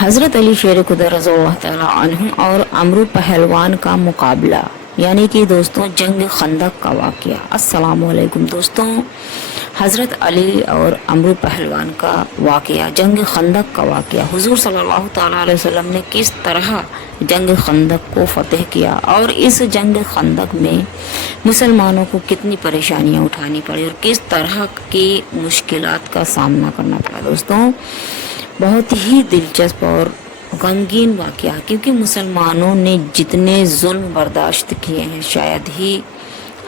हज़रत अली शेर खुदा रज़ियल्लाहु तआला अन्हु और अमरू पहलवान का मुकाबला, यानी कि दोस्तों जंग खंदक का वाक़या। अस्सलामु अलैकुम दोस्तों, हज़रत अली और अमरू पहलवान का वाक़या, जंग खंदक का वाक़या। हुज़ूर सल्लल्लाहु तआला अलैहि वसल्लम ने किस तरह जंग खंदक को फ़तेह किया और इस जंग खंदक में मुसलमानों को कितनी परेशानियां उठानी पड़ी और किस तरह की मुश्किलात का सामना करना पड़ा। दोस्तों बहुत ही दिलचस्प और गमगीन वाक़या, क्योंकि मुसलमानों ने जितने जुल्म बर्दाश्त किए हैं शायद ही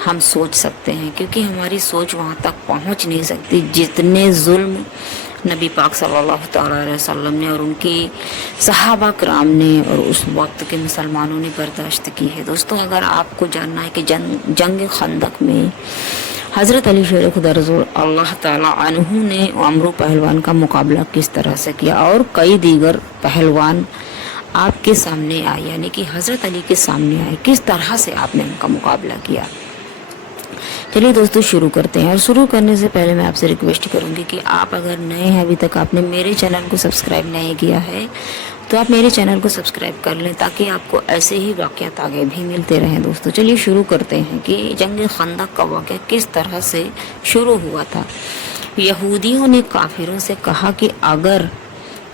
हम सोच सकते हैं, क्योंकि हमारी सोच वहाँ तक पहुँच नहीं सकती जितने जुल्म नबी पाक सल्लल्लाहु तआला अलैहि वसल्लम ने और उनके सहाबा कराम ने और उस वक्त के मुसलमानों ने बर्दाश्त की है। दोस्तों अगर आपको जानना है कि जंग खंदक में हज़रत अली शेर खुदा अल्लाह ताला अन्हु ने अमरू पहलवान का मुकाबला किस तरह से किया और कई दीगर पहलवान आपके सामने आए, यानी कि हज़रत अली के सामने आए, किस तरह से आपने उनका मुकाबला किया। चलिए दोस्तों शुरू करते हैं। और शुरू करने से पहले मैं आपसे रिक्वेस्ट करूंगी कि आप अगर नए हैं, अभी तक आपने मेरे चैनल को सब्सक्राइब नहीं किया है, तो आप मेरे चैनल को सब्सक्राइब कर लें ताकि आपको ऐसे ही वाक़यात आगे भी मिलते रहें। दोस्तों चलिए शुरू करते हैं कि जंग खंदक का वाक़या किस तरह से शुरू हुआ था। यहूदियों ने काफिरों से कहा कि अगर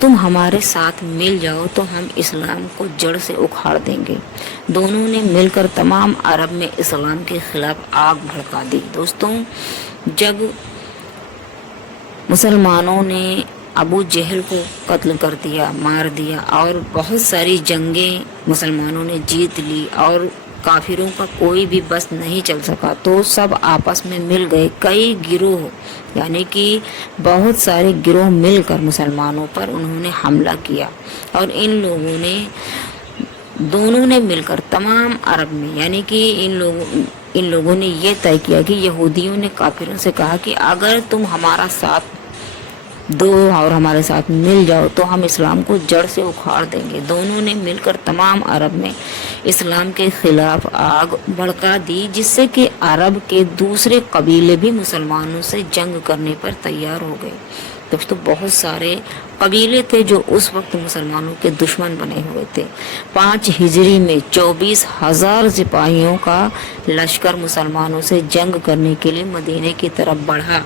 तुम हमारे साथ मिल जाओ तो हम इस्लाम को जड़ से उखाड़ देंगे। दोनों ने मिलकर तमाम अरब में इस्लाम के खिलाफ आग भड़का दी। दोस्तों जब मुसलमानों ने अबू जहल को कत्ल कर दिया, मार दिया और बहुत सारी जंगें मुसलमानों ने जीत ली और काफिरों का कोई भी बस नहीं चल सका, तो सब आपस में मिल गए। कई गिरोह यानी कि बहुत सारे गिरोह मिलकर मुसलमानों पर उन्होंने हमला किया और दोनों ने मिलकर तमाम अरब में, यानी कि इन लोगों ने ये तय किया कि यहूदियों ने काफिरों से कहा कि अगर तुम हमारा साथ दो और हमारे साथ मिल जाओ तो हम इस्लाम को जड़ से उखाड़ देंगे। दोनों ने मिलकर तमाम अरब में इस्लाम के खिलाफ आग भड़का दी, जिससे कि अरब के दूसरे कबीले भी मुसलमानों से जंग करने पर तैयार हो गए। दोस्तों बहुत सारे कबीले थे जो उस वक्त मुसलमानों के दुश्मन बने हुए थे। 5 हिजरी में 24,000 सिपाहियों का लश्कर मुसलमानों से जंग करने के लिए मदीने की तरफ बढ़ा।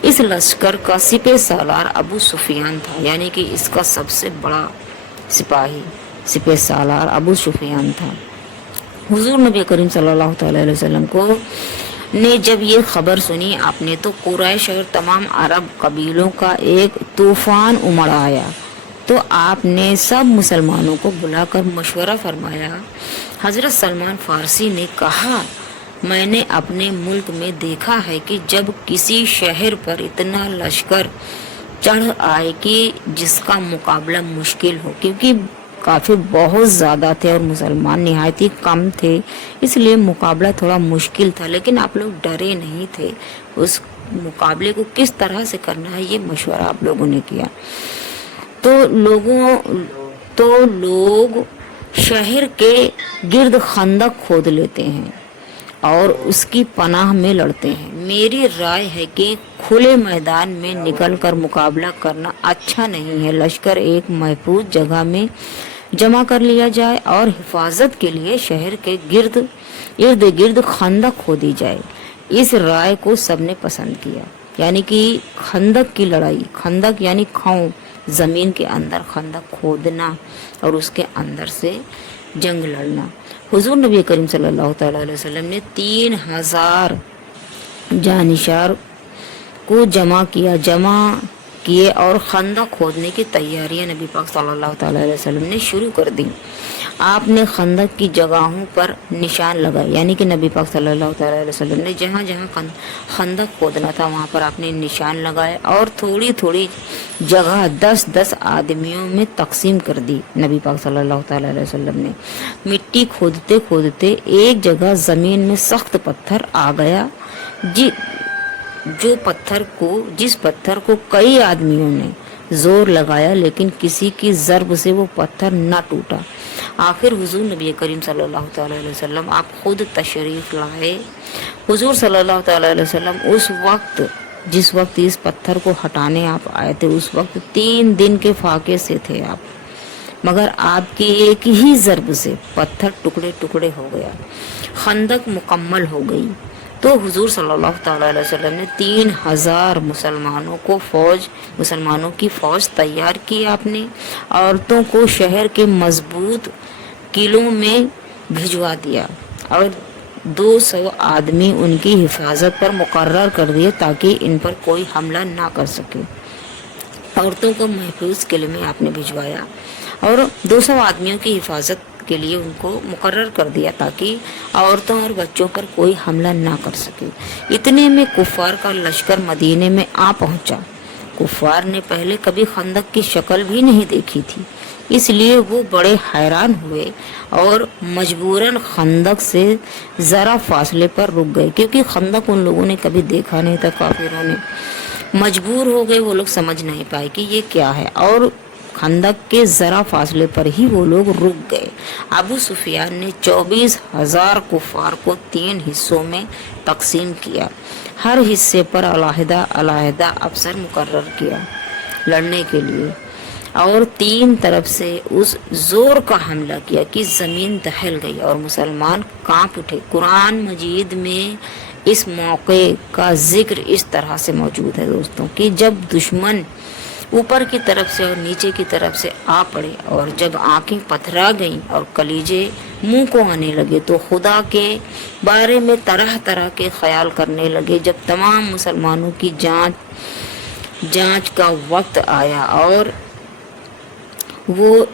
इस लश्कर का सिपह सालार अबू सुफियान था, यानी कि इसका सबसे बड़ा सिपाही सिपह सालार अबू सुफियान था। हुजूर नबी करीम सल्लल्लाहु अलैहि वसल्लम को ने जब ये खबर सुनी, आपने तो कुरैश और तमाम अरब कबीलों का एक तूफान उमड़ आया, तो आपने सब मुसलमानों को बुलाकर मशवरा फरमाया। हजरत सलमान फारसी ने कहा, मैंने अपने मुल्क में देखा है कि जब किसी शहर पर इतना लश्कर चढ़ आए कि जिसका मुकाबला मुश्किल हो, क्योंकि काफिर बहुत ज़्यादा थे और मुसलमान निहायत ही कम थे, इसलिए मुकाबला थोड़ा मुश्किल था, लेकिन आप लोग डरे नहीं थे। उस मुकाबले को किस तरह से करना है ये मशवरा आप लोगों ने किया। तो लोग शहर के गिर्द खंदक खोद लेते हैं और उसकी पनाह में लड़ते हैं। मेरी राय है कि खुले मैदान में निकलकर मुकाबला करना अच्छा नहीं है। लश्कर एक महफूज जगह में जमा कर लिया जाए और हिफाजत के लिए शहर के इर्द गिर्द खंदक खोदी जाए। इस राय को सबने पसंद किया, यानी कि खंदक की लड़ाई, खंदक यानी खाओ, जमीन के अंदर खंदक खोदना और उसके अंदर से जंग लड़ना। हुजूर नबी करीम सल्लल्लाहु अलैहि वसल्लम ने 3000 जानिशार को जमा किए और खंदक खोदने की तैयारियां नबी पाक सल्लल्लाहु अलैहि वसल्लम ने शुरू कर दी। आपने खंदक की जगहों पर निशान लगाए, यानी कि नबी पाक सल्लल्लाहु अलैहि वसल्लम ने जहाँ जहाँ खंदक खोदना था वहाँ पर आपने निशान लगाए और थोड़ी थोड़ी जगह 10-10 आदमियों में तकसीम कर दी। नबी पाक सल्लल्लाहु अलैहि वसल्लम ने मिट्टी खोदते खोदते एक जगह ज़मीन में सख्त पत्थर आ गया, जिस पत्थर को कई आदमियों ने जोर लगाया, लेकिन किसी की ज़र्ब से वो पत्थर न टूटा। आखिर हुजूर नबी करीम सल्लल्लाहु अलैहि वसल्लम आप खुद तशरीफ़ लाए। हुजूर सल्लल्लाहु अलैहि वसल्लम जिस वक्त इस पत्थर को हटाने आप आए थे, उस वक्त 3 दिन के फाके से थे आप। मगर आपकी एक ही ज़रब से पत्थर टुकड़े टुकड़े हो गया, खंदक मुकम्मल हो गई। तो हुजूर सल्लल्लाहु ताला अलैहि वसल्लम ने 3000 मुसलमानों की फ़ौज तैयार की। आपने औरतों को शहर के मजबूत किलों में भिजवा दिया और 200 आदमी उनकी हिफाजत पर मुकर्रर कर दिए ताकि इन पर कोई हमला ना कर सके। औरतों को महफूज किले में आपने भिजवाया और 200 आदमियों की हिफाजत के लिए उनको मुकर्रर कर दिया ताकि औरतों और बच्चों पर कोई हमला ना कर सके। इतने में कुफार का लश्कर मदीने में आ पहुंचा। कुफार ने पहले कभी खंदक की शक्ल भी नहीं देखी थी, इसलिए वो बड़े हैरान हुए और मजबूरन खंदक से ज़रा फासले पर रुक गए, क्योंकि खंदक उन लोगों ने कभी देखा नहीं था। काफिरों ने मजबूर हो गए, वो लोग समझ नहीं पाए कि ये क्या है, और खंदक के ज़रा फासले पर ही वो लोग रुक गए। अबू सुफियान ने 24,000 कुफार को 3 हिस्सों में तकसीम किया, हर हिस्से पर अलहदा अलहदा अफसर मुकर्रर किया लड़ने के लिए, और 3 तरफ से उस जोर का हमला किया कि ज़मीन दहल गई और मुसलमान कांप उठे। कुरान मजीद में इस मौके का जिक्र इस तरह से मौजूद है दोस्तों कि जब दुश्मन ऊपर की तरफ से और नीचे की तरफ से आ पड़े और जब आंखें पथरा गईं और कलीजे मुंह को आने लगे तो खुदा के बारे में तरह तरह के ख्याल करने लगे। जब तमाम मुसलमानों की जांच का वक्त आया और वो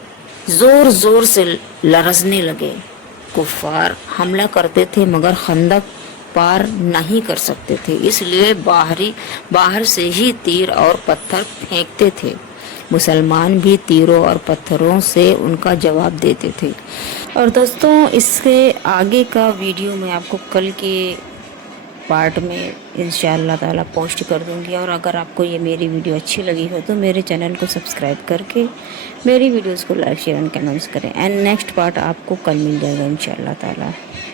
जोर जोर से लरजने लगे। कुफार हमला करते थे मगर खंदक पार नहीं कर सकते थे, इसलिए बाहर से ही तीर और पत्थर फेंकते थे। मुसलमान भी तीरों और पत्थरों से उनका जवाब देते थे। और दोस्तों इसके आगे का वीडियो मैं आपको कल के पार्ट में इंशाअल्लाह ताला पोस्ट कर दूंगी। और अगर आपको ये मेरी वीडियो अच्छी लगी हो तो मेरे चैनल को सब्सक्राइब करके मेरी वीडियोस को लाइक शेयर एंड कमेंट्स करें। एंड नेक्स्ट पार्ट आपको कल मिल जाएगा इंशाअल्लाह ताला।